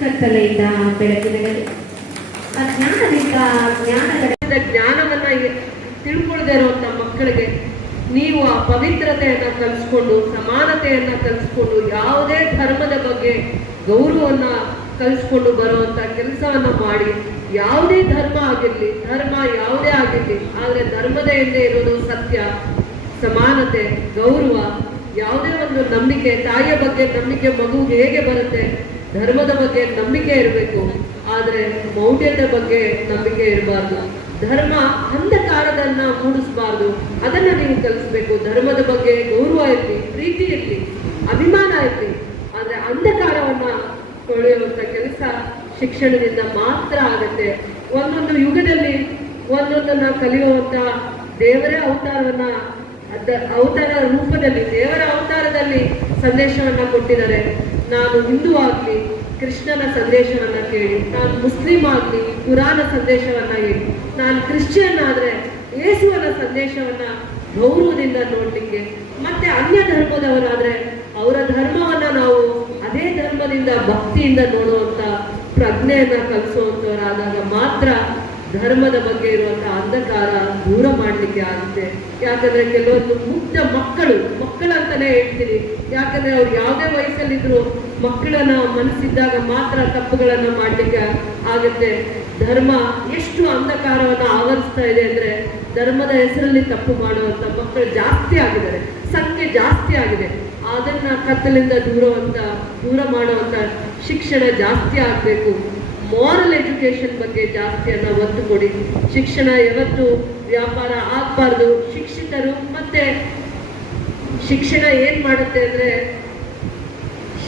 ಕತ್ತಲೆಯಿಂದ ಬೆಳಕಿನಡೆಗೆ ಅಜ್ಞಾನದಿಂದ ಜ್ಞಾನವನ್ನ ತಿಳ್ಕೊಳ್ಳದೆ ಇರುವಂತ ಮಕ್ಕಳಿಗೆ ನೀವು ಆ ಪವಿತ್ರತೆಯನ್ನ ಕಲಿಸ್ಕೊಂಡು, ಸಮಾನತೆಯನ್ನ ಕಲಿಸ್ಕೊಂಡು, ಯಾವುದೇ ಧರ್ಮದ ಬಗ್ಗೆ ಗೌರವವನ್ನ ಕಲಿಸ್ಕೊಂಡು ಬರುವಂತ ಕೆಲಸವನ್ನ ಮಾಡಿ. ಯಾವುದೇ ಧರ್ಮ ಆಗಿರ್ಲಿ, ಧರ್ಮ ಯಾವುದೇ ಆಗಿರ್ಲಿ, ಆದ್ರೆ ಧರ್ಮದ ಹಿಂದೆ ಇರೋದು ಸತ್ಯ, ಸಮಾನತೆ, ಗೌರವ, ಯಾವುದೇ ಒಂದು ನಂಬಿಕೆ, ತಾಯಿಯ ಬಗ್ಗೆ ನಂಬಿಕೆ ಮಗುವಿಗೆ ಹೇಗೆ ಬರುತ್ತೆ, ಧರ್ಮದ ಬಗ್ಗೆ ನಂಬಿಕೆ ಇರಬೇಕು, ಆದ್ರೆ ಮೌಢ್ಯದ ಬಗ್ಗೆ ನಂಬಿಕೆ ಇರಬಾರ್ದು. ಧರ್ಮ ಅಂಧಕಾರದನ್ನ ಮೂಡಿಸಬಾರ್ದು, ಅದನ್ನ ನೀವು ಕಲಿಸ್ಬೇಕು. ಧರ್ಮದ ಬಗ್ಗೆ ಗೌರವ ಇರ್ಲಿ, ಪ್ರೀತಿ ಇರ್ಲಿ, ಅಭಿಮಾನ ಇರ್ಲಿ, ಆದ್ರೆ ಅಂಧಕಾರವನ್ನ ತೊಳೆಯುವಂತ ಕೆಲಸ ಶಿಕ್ಷಣದಿಂದ ಮಾತ್ರ ಆಗತ್ತೆ. ಒಂದೊಂದು ಯುಗದಲ್ಲಿ ಒಂದೊಂದನ್ನ ಕಲಿಯುವಂತ ದೇವರೇ ಅವತಾರ ರೂಪದಲ್ಲಿ, ದೇವರ ಅವತಾರದಲ್ಲಿ ಸಂದೇಶವನ್ನ ಕೊಟ್ಟಿದ್ದಾರೆ. ನಾನು ಹಿಂದೂ ಆಗ್ಲಿ ಕೃಷ್ಣನ ಸಂದೇಶವನ್ನ ಕೇಳಿ, ನಾನು ಮುಸ್ಲಿಂ ಆಗ್ಲಿ ಕುರಾನ ಸಂದೇಶವನ್ನ ಹೇಳಿ, ನಾನು ಕ್ರಿಶ್ಚಿಯನ್ ಆದ್ರೆ ಯೇಸುವನ ಸಂದೇಶವನ್ನ ಗೌರವದಿಂದ ನೋಡ್ಲಿಕ್ಕೆ, ಮತ್ತೆ ಅನ್ಯ ಧರ್ಮದವರಾದ್ರೆ ಅವರ ಧರ್ಮವನ್ನ ನಾವು ಅದೇ ಧರ್ಮದಿಂದ ಭಕ್ತಿಯಿಂದ ನೋಡುವಂತ ಪ್ರಜ್ಞೆಯನ್ನ ಕಲಿಸುವಂತವರಾದಾಗ ಮಾತ್ರ ಧರ್ಮದ ಬಗ್ಗೆ ಇರುವಂತಹ ಅಂಧಕಾರ ದೂರ ಮಾಡ್ಲಿಕ್ಕೆ ಆಗುತ್ತೆ. ಯಾಕಂದ್ರೆ ಕೆಲವೊಂದು ಮುಗ್ಧ ಮಕ್ಕಳಂತಾನೆ ಹೇಳ್ತೀನಿ, ಯಾಕಂದ್ರೆ ಅವ್ರು ಯಾವುದೇ ವಯಸ್ಸಲ್ಲಿದ್ರು ಮಕ್ಕಳನ್ನ ಮನಸ್ಸಿದ್ದಾಗ ಮಾತ್ರ ತಪ್ಪುಗಳನ್ನ ಮಾಡ್ಲಿಕ್ಕೆ ಆಗುತ್ತೆ. ಧರ್ಮ ಎಷ್ಟು ಅಂಧಕಾರವನ್ನ ಆವರಿಸ್ತಾ ಇದೆ ಅಂದ್ರೆ ಧರ್ಮದ ಹೆಸರಲ್ಲಿ ತಪ್ಪು ಮಾಡುವಂತ ಮಕ್ಕಳು ಜಾಸ್ತಿ ಆಗಿದ್ದಾರೆ, ಸಂಖ್ಯೆ ಜಾಸ್ತಿ ಆಗಿದೆ. ಅದನ್ನ ಕತ್ತಲಿಂದ ದೂರ ಮಾಡುವಂತ ಶಿಕ್ಷಣ ಜಾಸ್ತಿ ಆಗ್ಬೇಕು. ಮಾರಲ್ ಎಜುಕೇಶನ್ ಬಗ್ಗೆ ಜಾಸ್ತಿಯನ್ನ ಒತ್ತು ಕೊಡಿ. ಶಿಕ್ಷಣ ಯಾವತ್ತು ವ್ಯಾಪಾರ ಆಗ್ಬಾರ್ದು. ಶಿಕ್ಷಿತರು ಮತ್ತೆ ಶಿಕ್ಷಣ ಏನ್ ಮಾಡುತ್ತೆ ಅಂದ್ರೆ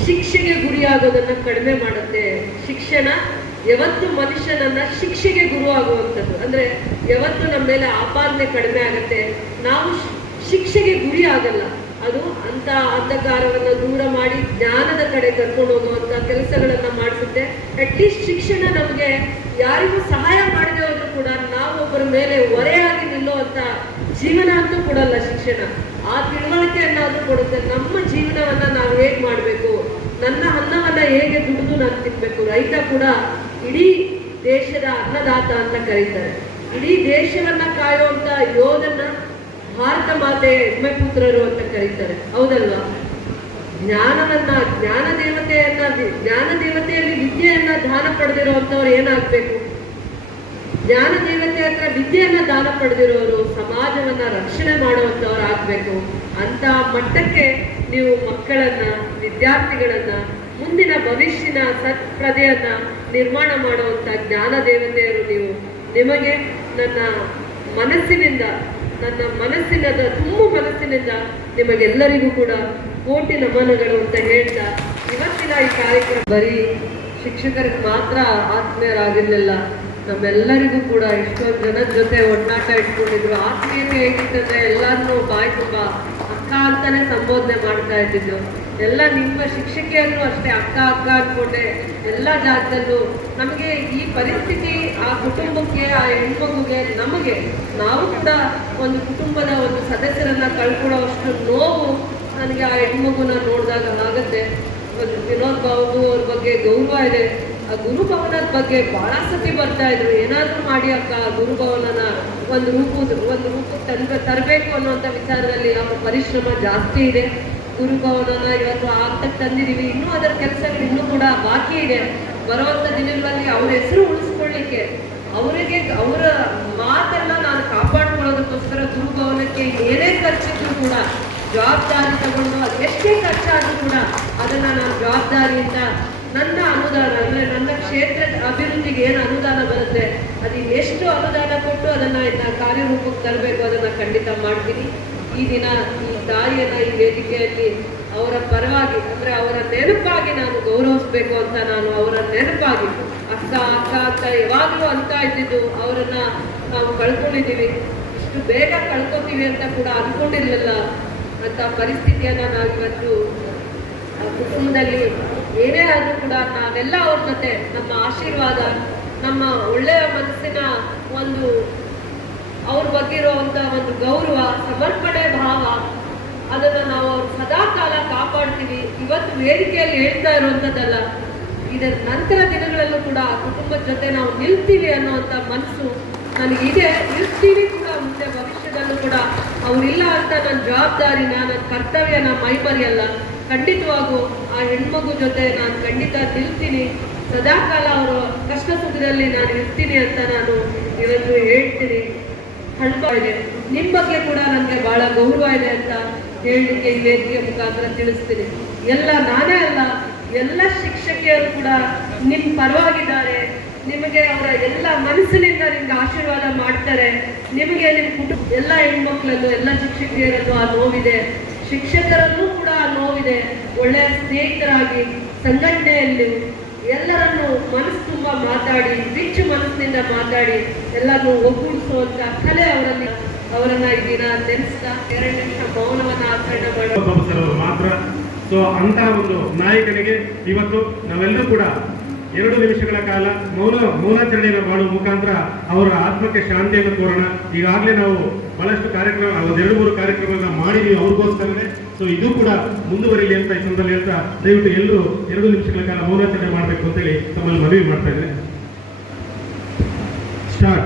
ಶಿಕ್ಷೆಗೆ ಗುರಿಯಾಗೋದನ್ನ ಕಡಿಮೆ ಮಾಡುತ್ತೆ. ಶಿಕ್ಷಣ ಯಾವತ್ತು ಮನುಷ್ಯನನ್ನ ಶಿಕ್ಷೆಗೆ ಗುರು ಆಗುವಂಥದ್ದು, ಅಂದ್ರೆ ಯಾವತ್ತು ನಮ್ಮ ಮೇಲೆ ಆಪಾದನೆ ಕಡಿಮೆ ಆಗುತ್ತೆ. ನಾವು ಶಿಕ್ಷೆಗೆ ಗುರಿ ಆಗಲ್ಲ. ಅದು ಅಂತ ಅಂಧಕಾರವನ್ನ ದೂರ ಮಾಡಿ ಜ್ಞಾನದ ಕಡೆ ಕರ್ಕೊಂಡು ಹೋಗುವಂತ ಕೆಲಸಗಳನ್ನ ಮಾಡಿಸುತ್ತೆ. ಅಟ್ಲೀಸ್ಟ್ ಶಿಕ್ಷಣ ನಮಗೆ ಯಾರಿಗೂ ಸಹಾಯ ಮಾಡದೆ ಹೋದ್ರು ಕೂಡ ನಾವು ಒಬ್ಬರ ಮೇಲೆ ಹೊರೆಯಾಗಿ ನಿಲ್ಲುವಂತ ಜೀವನ ಅಂತೂ ಕೊಡಲ್ಲ ಶಿಕ್ಷಣ. ಆ ತಿಳುವಳಿಕೆಯನ್ನಾದ್ರೂ ಕೊಡುತ್ತೆ. ನಮ್ಮ ಜೀವನವನ್ನ ನಾವು ಹೇಗ್ ಮಾಡ್ಬೇಕು, ನನ್ನ ಅನ್ನವನ್ನ ಹೇಗೆ ದುಡಿದು ನಾನು ತಿನ್ಬೇಕು. ರೈತ ಕೂಡ ಇಡೀ ದೇಶದ ಅನ್ನದಾತ ಅಂತ ಕರೀತಾರೆ. ಇಡೀ ದೇಶವನ್ನ ಕಾಯುವಂತ ಯೋಧನ ಭಾರತ ಮಾತೆ ಹೆಮ್ಮೆ ಪುತ್ರರು ಅಂತ ಕರೀತಾರೆ, ಹೌದಲ್ವಾ? ಜ್ಞಾನ ದೇವತೆಯಲ್ಲಿ ವಿದ್ಯೆಯನ್ನ ದಾನ ಪಡೆದಿರುವಂತವ್ರು ಏನಾಗ್ಬೇಕು? ಜ್ಞಾನ ದೇವತೆ ಹತ್ರ ವಿದ್ಯೆಯನ್ನ ದಾನ ಪಡೆದಿರೋರು ಸಮಾಜವನ್ನ ರಕ್ಷಣೆ ಮಾಡುವಂತವ್ರು ಆಗ್ಬೇಕು. ಅಂತ ಮಟ್ಟಕ್ಕೆ ನೀವು ಮಕ್ಕಳನ್ನ, ವಿದ್ಯಾರ್ಥಿಗಳನ್ನ, ಮುಂದಿನ ಭವಿಷ್ಯನ ಸತ್ಪ್ರದೆಯನ್ನ ನಿರ್ಮಾಣ ಮಾಡುವಂತ ಜ್ಞಾನ ದೇವತೆಯರು ನೀವು. ನಿಮಗೆ ನನ್ನ ತುಂಬ ಮನಸ್ಸಿನಿಂದ ನಿಮಗೆಲ್ಲರಿಗೂ ಕೂಡ ಕೋಟಿ ನಮನಗಳು ಅಂತ ಹೇಳ್ತಾ, ಇವತ್ತಿನ ಈ ಕಾರ್ಯಕ್ರಮ ಬರೀ ಶಿಕ್ಷಕರಿಗೆ ಮಾತ್ರ ಆತ್ಮೀಯರಾಗಿರ್ಲಿಲ್ಲ, ನಮ್ಮೆಲ್ಲರಿಗೂ ಕೂಡ ಎಷ್ಟೊಂದು ಜನದ ಜೊತೆ ಒಡನಾಟ ಇಟ್ಕೊಂಡಿದ್ರು. ಆತ್ಮೀಯತೆ ಹೇಗಿತ್ತಂದ್ರೆ ಎಲ್ಲಾರನ್ನೂ ಬಾಯಿ ತುಂಬ ಅಕ್ಕ ಅಂತಾನೆ ಸಂಬೋಧನೆ ಮಾಡ್ತಾ ಇದ್ದಿದ್ದು. ಎಲ್ಲ ನಿಮ್ಮ ಶಿಕ್ಷಕಿಯರು ಅಷ್ಟೇ ಅಕ್ಕ ಅನ್ಕೊಂಡೆ ಎಲ್ಲ ಜಾಗದಲ್ಲೂ. ನಮಗೆ ಈ ಪರಿಸ್ಥಿತಿ ಆ ಕುಟುಂಬಕ್ಕೆ, ಆ ಹೆಣ್ಮಗುಗೆ, ನಾವು ಕೂಡ ಒಂದು ಕುಟುಂಬದ ಒಂದು ಸದಸ್ಯರನ್ನ ಕಳ್ಕೊಳ್ಳೋಷ್ಟು ನೋವು ನನಗೆ ಆ ಹೆಣ್ಮಗುನ ನೋಡಿದಾಗ ಆಗುತ್ತೆ. ವಿನೋದ್ ಬಾಬು ಅವ್ರ ಬಗ್ಗೆ ಗೌರವ ಇದೆ. ಆ ಗುರುಭವನದ ಬಗ್ಗೆ ಬಹಳ ಸತಿ ಬರ್ತಾ ಇದ್ರು, ಏನಾದ್ರೂ ಮಾಡಿ ಅಕ್ಕ ಗುರುಭವನನ ಒಂದು ರೂಪಕ್ಕೆ ತರಬೇಕು ಅನ್ನುವಂಥ ವಿಚಾರದಲ್ಲಿ ಅವ್ರ ಪರಿಶ್ರಮ ಜಾಸ್ತಿ ಇದೆ. ಗುರುಭವನನ ಇವತ್ತು ಆಗ್ತಕ್ಕೆ ತಂದಿದ್ದೀವಿ. ಇನ್ನೂ ಅದರ ಕೆಲಸಗಳು ಇನ್ನೂ ಕೂಡ ಬಾಕಿ ಇದೆ. ಬರುವಂಥ ದಿನಗಳಲ್ಲಿ ಅವ್ರ ಹೆಸರು ಉಳಿಸ್ಕೊಳ್ಳಿಕ್ಕೆ, ಅವರ ಮಾತನ್ನ ನಾನು ಕಾಪಾಡ್ಕೊಳ್ಳೋದಕ್ಕೋಸ್ಕರ ಗುರುಭವನಕ್ಕೆ ಏನೇ ಖರ್ಚಿದ್ರು ಕೂಡ ಜವಾಬ್ದಾರಿ ತಗೊಂಡು, ಅದೆಷ್ಟೇ ಖರ್ಚಾದ್ರೂ ಕೂಡ ಅದನ್ನ ನಾನು ಜವಾಬ್ದಾರಿಯಿಂದ ನನ್ನ ಅನುದಾನ ಅಂದ್ರೆ ನನ್ನ ಕ್ಷೇತ್ರದ ಅಭಿವೃದ್ಧಿಗೆ ಏನು ಅನುದಾನ ಬರುತ್ತೆ, ಅದು ಎಷ್ಟು ಅನುದಾನ ಕೊಟ್ಟು ಅದನ್ನ ಕಾರ್ಯರೂಪಕ್ಕೆ ತರಬೇಕು, ಅದನ್ನ ಖಂಡಿತ ಮಾಡ್ತೀನಿ. ಈ ದಿನ ಈ ತಾಯಿಯನ್ನ ಈ ವೇದಿಕೆಯಲ್ಲಿ ಅವರ ಪರವಾಗಿ ಅಂದ್ರೆ ಅವರ ನೆನಪಾಗಿ ನಾನು ಗೌರವಿಸ್ಬೇಕು ಅಂತ, ನಾನು ಅವರ ನೆನಪಾಗಿ ಅಕ್ಕ ಅಂತ ಯಾವಾಗಲೂ ಅಂತ ಇದ್ದಿದ್ದು, ಅವರನ್ನ ನಾವು ಕಳ್ಕೊಂಡಿದ್ದೀವಿ. ಇಷ್ಟು ಬೇಗ ಕಳ್ಕೊತೀವಿ ಅಂತ ಕೂಡ ಅನ್ಕೊಂಡಿರ್ಲಿಲ್ಲ. ಅಂತ ಪರಿಸ್ಥಿತಿಯನ್ನ ನಾವಿವತ್ತು ಕುಟುಂಬದಲ್ಲಿ ಏನೇ ಆದ್ರೂ ಕೂಡ ನಾವೆಲ್ಲ ಅವ್ರ ಜೊತೆ ನಮ್ಮ ಆಶೀರ್ವಾದ, ನಮ್ಮ ಒಳ್ಳೆಯ ಮನಸ್ಸಿನ ಒಂದು ಅವ್ರ ಬಗ್ಗೆ ಇರುವಂತ ಒಂದು ಗೌರವ, ಸಮರ್ಪಣೆ ಭಾವ, ಅದನ್ನ ನಾವು ಸದಾ ಕಾಲ ಕಾಪಾಡ್ತೀವಿ. ಇವತ್ತು ವೇದಿಕೆಯಲ್ಲಿ ಹೇಳ್ತಾ ಇರುವಂಥದ್ದಲ್ಲ, ಇದರ ನಂತರ ದಿನಗಳಲ್ಲೂ ಕೂಡ ಆ ಕುಟುಂಬದ ಜೊತೆ ನಾವು ನಿಲ್ತೀವಿ ಅನ್ನುವಂಥ ಮನಸ್ಸು ನನಗಿದೆ. ಇರ್ತೀವಿ ಕೂಡ ಮುಂದೆ ಭವಿಷ್ಯದಲ್ಲೂ ಕೂಡ ಅವರಿಲ್ಲ ಅಂತ ನನ್ನ ಜವಾಬ್ದಾರಿನ, ನನ್ನ ಕರ್ತವ್ಯನ ಮೈಮರಿಯಲ್ಲ. ಖಂಡಿತವಾಗೂ ಆ ಹೆಣ್ಮಗು ಜೊತೆ ನಾನು ಖಂಡಿತ ನಿಲ್ತೀನಿ, ಸದಾಕಾಲ ಅವರು ಕಷ್ಟ ಸುಖದಲ್ಲಿ ನಾನು ಇರ್ತೀನಿ ಅಂತ ನಾನು ಇವತ್ತು ಹೇಳ್ತೀನಿ. ಇದೆ ನಿಮ್ಮ ಬಗ್ಗೆ ಕೂಡ ನನಗೆ ಬಹಳ ಗೌರವ ಇದೆ ಅಂತ ಹೇಳಲಿಕ್ಕೆ ಈ ವೇದಿಕೆ ಮುಖಾಂತರ ತಿಳಿಸ್ತೀನಿ. ಎಲ್ಲ ನಾನೇ ಅಲ್ಲ, ಎಲ್ಲ ಶಿಕ್ಷಕಿಯರು ಕೂಡ ನಿಮ್ಮ ಪರವಾಗಿದ್ದಾರೆ. ನಿಮಗೆ ಅವರ ಎಲ್ಲ ಮನಸ್ಸಿನಿಂದ ನಿಮ್ಗೆ ಆಶೀರ್ವಾದ ಮಾಡ್ತಾರೆ. ನಿಮಗೆ ನಿಮ್ಮ ಕುಟುಂಬ ಎಲ್ಲ ಹೆಣ್ಮಕ್ಳಲ್ಲೂ ಎಲ್ಲ ಶಿಕ್ಷಕಿಯರಲ್ಲೂ ಆ ನೋವಿದೆ, ಶಿಕ್ಷಕರಲ್ಲೂ ಕೂಡ ಆ ನೋವಿದೆ. ಒಳ್ಳೆಯ ಸ್ನೇಹಿತರಾಗಿ ಸಂಘಟನೆಯಲ್ಲಿ ಎಲ್ಲರನ್ನು ಮನಸ್ಸು ತುಂಬ ಮಾತಾಡಿ, ಬಿಚ್ಚು ಮನಸ್ಸಿನಿಂದ ಮಾತಾಡಿ ಎಲ್ಲರನ್ನು ಒಗ್ಗೂಡಿಸುವಂತ ಕಲೆ ಅವರನ್ನ ಈ ದಿನ ನೆನೆಸ್ತಾ 2 ನಿಮಿಷ ಮೌನವನ್ನ ಆಚರಣೆ ಮಾಡೋದು ಮಾತ್ರ. ಸೊ ಅಂತ ಒಂದು ನಾಯಕನಿಗೆ ಇವತ್ತು ನಾವೆಲ್ಲರೂ ಕೂಡ 2 ನಿಮಿಷಗಳ ಕಾಲ ಮೌನಾಚರಣೆಯನ್ನು ಮಾಡುವ ಮುಖಾಂತರ ಅವರ ಆತ್ಮಕ್ಕೆ ಶಾಂತಿಯನ್ನು ಕೋರೋಣ. ಈಗಾಗಲೇ ನಾವು ಬಹಳಷ್ಟು ಕಾರ್ಯಕ್ರಮ, 2-3 ಕಾರ್ಯಕ್ರಮಗಳನ್ನ ಮಾಡಿದೀವಿ ಅವ್ರಿಗೋಸ್ಕರನೇ. ಸೊ ಇದು ಕೂಡ ಮುಂದುವರಿಲಿ ಅಂತ ಈ ಸಂದರ್ಭದಲ್ಲಿ ಹೇಳ್ತಾ, ದಯವಿಟ್ಟು ಎಲ್ಲರೂ 2 ನಿಮಿಷಗಳ ಕಾಲ ಮೌನಾಚರಣೆ ಮಾಡಬೇಕು ಅಂತೇಳಿ ತಮ್ಮಲ್ಲಿ ಮನವಿ ಮಾಡ್ತಾ ಇದ್ದೇನೆ. ಸ್ಟಾರ್ಟ್.